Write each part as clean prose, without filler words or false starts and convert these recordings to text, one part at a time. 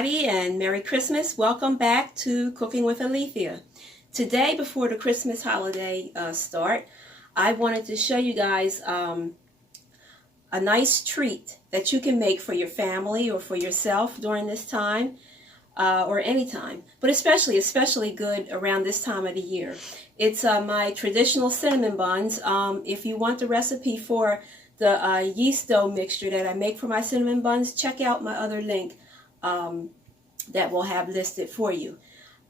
everybody, and Merry Christmas. Welcome back to Cooking with Alethia. Today, before the Christmas holiday start, I wanted to show you guys a nice treat that you can make for your family or for yourself during this time or any time, but especially good around this time of the year. It's my traditional cinnamon buns. If you want the recipe for the yeast dough mixture that I make for my cinnamon buns, check out my other link that we'll have listed for you.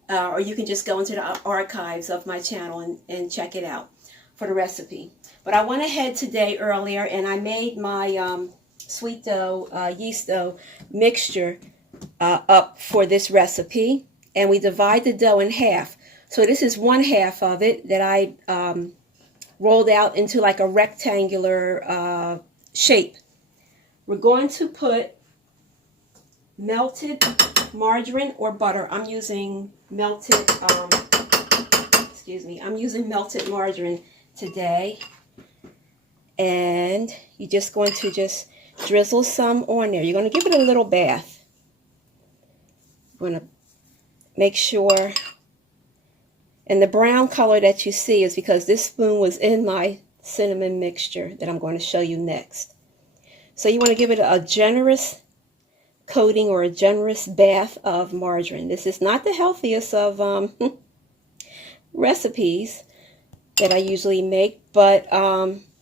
Or you can just go into the archives of my channel and check it out for the recipe. But I went ahead today earlier and I made my sweet dough, yeast dough mixture up for this recipe. And we divide the dough in half. So this is one half of it that I rolled out into like a rectangular shape. We're going to put melted margarine or butter. I'm using melted, I'm using melted margarine today. And you're just going to just drizzle some on there. You're going to give it a little bath. You're going to make sure. And the brown color that you see is because this spoon was in my cinnamon mixture that I'm going to show you next. So you want to give it a generous coating or a generous bath of margarine. This is not the healthiest of recipes that I usually make, but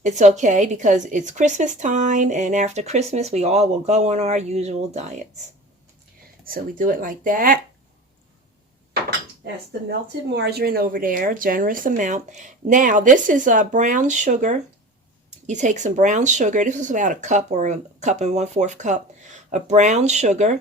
it's okay because it's Christmas time, and after Christmas we all will go on our usual diets. So we do it like that. That's the melted margarine over there, generous amount. Now, this is brown sugar. You take some brown sugar. This is about a cup or a cup and 1/4 cup of brown sugar.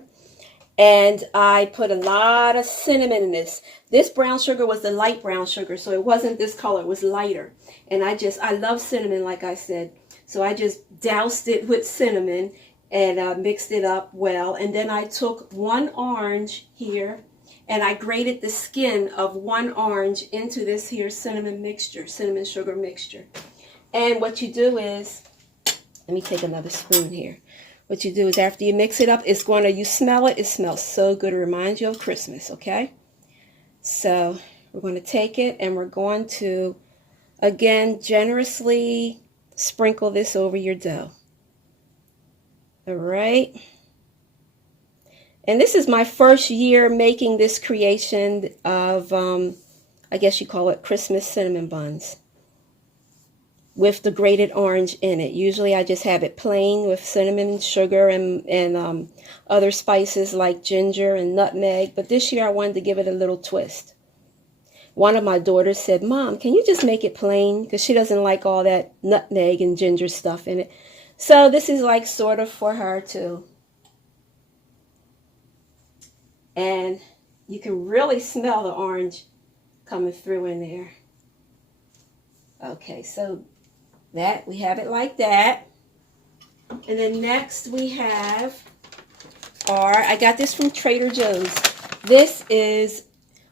And I put a lot of cinnamon in this. This brown sugar was the light brown sugar, so it wasn't this color. It was lighter. And I love cinnamon, like I said. So I just doused it with cinnamon and mixed it up well. And then I took one orange here, and I grated the skin of one orange into this here cinnamon mixture, cinnamon sugar mixture. And what you do is, let me take another spoon here. What you do is after you mix it up, you smell it. It smells so good. It reminds you of Christmas, okay? So we're going to take it and we're going to, again, generously sprinkle this over your dough. All right. And this is my first year making this creation of, I guess you call it Christmas cinnamon buns with the grated orange in it. Usually I just have it plain with cinnamon, sugar, and other spices like ginger and nutmeg. But this year I wanted to give it a little twist. One of my daughters said, "Mom, can you just make it plain?" Because she doesn't like all that nutmeg and ginger stuff in it. So this is like sort of for her too. And you can really smell the orange coming through in there. Okay, so we have it like that. And then next we have I got this from Trader Joe's. This is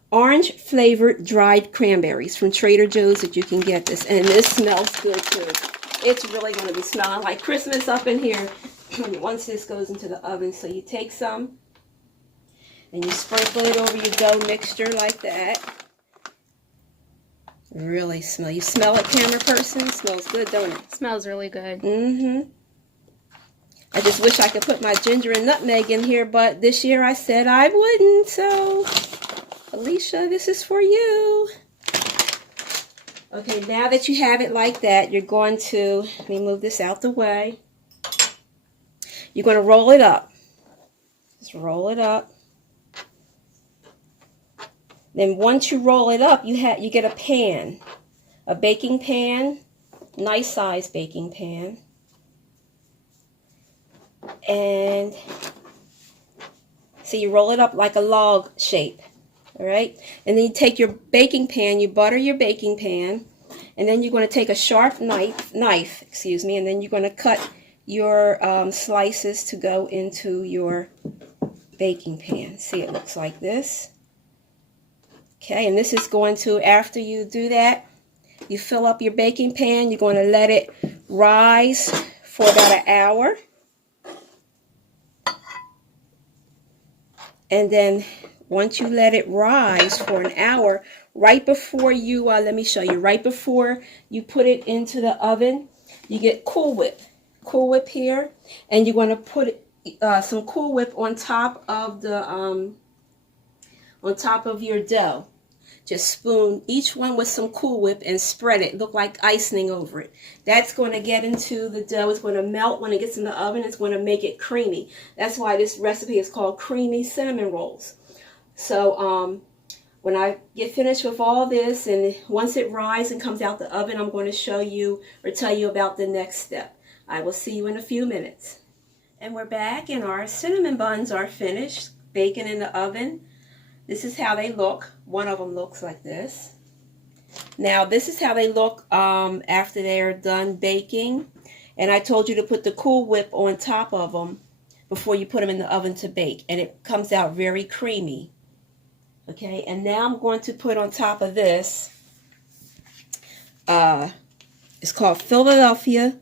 orange flavored dried cranberries from Trader Joe's that you can get this. And this smells good too. It's really going to be smelling like Christmas up in here once this goes into the oven. So you take some and you sprinkle it over your dough mixture like that. Really smell. You smell it, camera person? It smells good, don't it? It smells really good. Mm-hmm. I just wish I could put my ginger and nutmeg in here, but this year I said I wouldn't. So, Alicia, this is for you. Okay, now that you have it like that, you're going to, let me move this out the way. You're going to roll it up. Just roll it up. Then once you roll it up, you get a pan, a baking pan, nice size baking pan. And so you roll it up like a log shape, all right? And then you take your baking pan, you butter your baking pan, and then you're going to take a sharp knife, and then you're going to cut your slices to go into your baking pan. See, it looks like this. Okay, and this is going to, after you do that, you fill up your baking pan. You're going to let it rise for about an hour. And then once you let it rise for an hour, right before you, let me show you, right before you put it into the oven, you get Cool Whip. Cool Whip here. And you're going to put some Cool Whip on top of your dough. Just spoon each one with some Cool Whip and spread it. Look like icing over it. That's going to get into the dough. It's going to melt when it gets in the oven. It's going to make it creamy. That's why this recipe is called creamy cinnamon rolls. So when I get finished with all this, and once it rises and comes out the oven, I'm going to show you or tell you about the next step. I will see you in a few minutes. And we're back, and our cinnamon buns are finished, baking in the oven. This is how they look. One of them looks like this. Now, this is how they look after they're done baking. And I told you to put the Cool Whip on top of them before you put them in the oven to bake. And it comes out very creamy. Okay, and now I'm going to put on top of this, it's called Philadelphia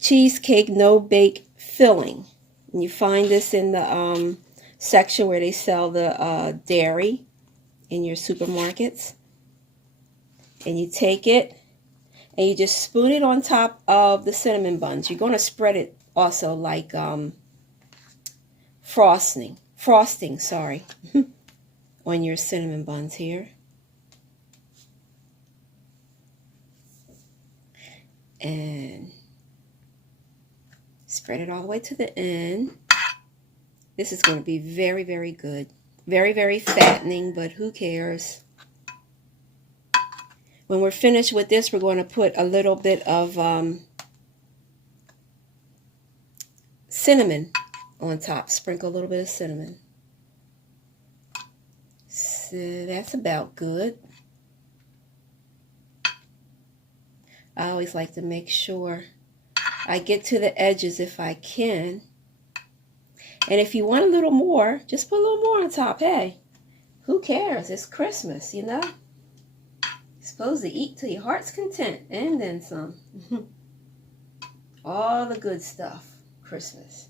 Cheesecake No Bake Filling. And you find this in the section where they sell the dairy in your supermarkets. And you take it and you just spoon it on top of the cinnamon buns. You're going to spread it also like frosting, sorry, on your cinnamon buns here. And spread it all the way to the end. This is going to be very, very good. Very, very fattening, but who cares? When we're finished with this, we're going to put a little bit of cinnamon on top. Sprinkle a little bit of cinnamon. So that's about good. I always like to make sure I get to the edges if I can. And if you want a little more, just put a little more on top. Hey, who cares? It's Christmas, you know? You're supposed to eat to your heart's content and then some. All the good stuff, Christmas.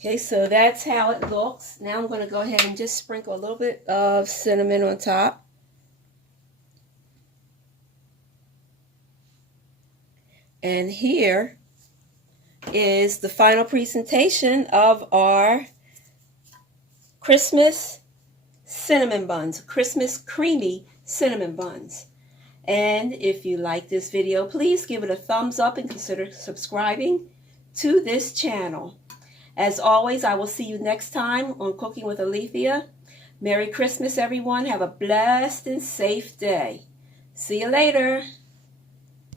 Okay, so that's how it looks. Now I'm going to go ahead and just sprinkle a little bit of cinnamon on top. And here is the final presentation of our Christmas cinnamon buns, Christmas creamy cinnamon buns. And if you like this video, please give it a thumbs up and consider subscribing to this channel. As always, I will see you next time on Cooking with Alethia. Merry Christmas, everyone. Have a blessed and safe day. See you later.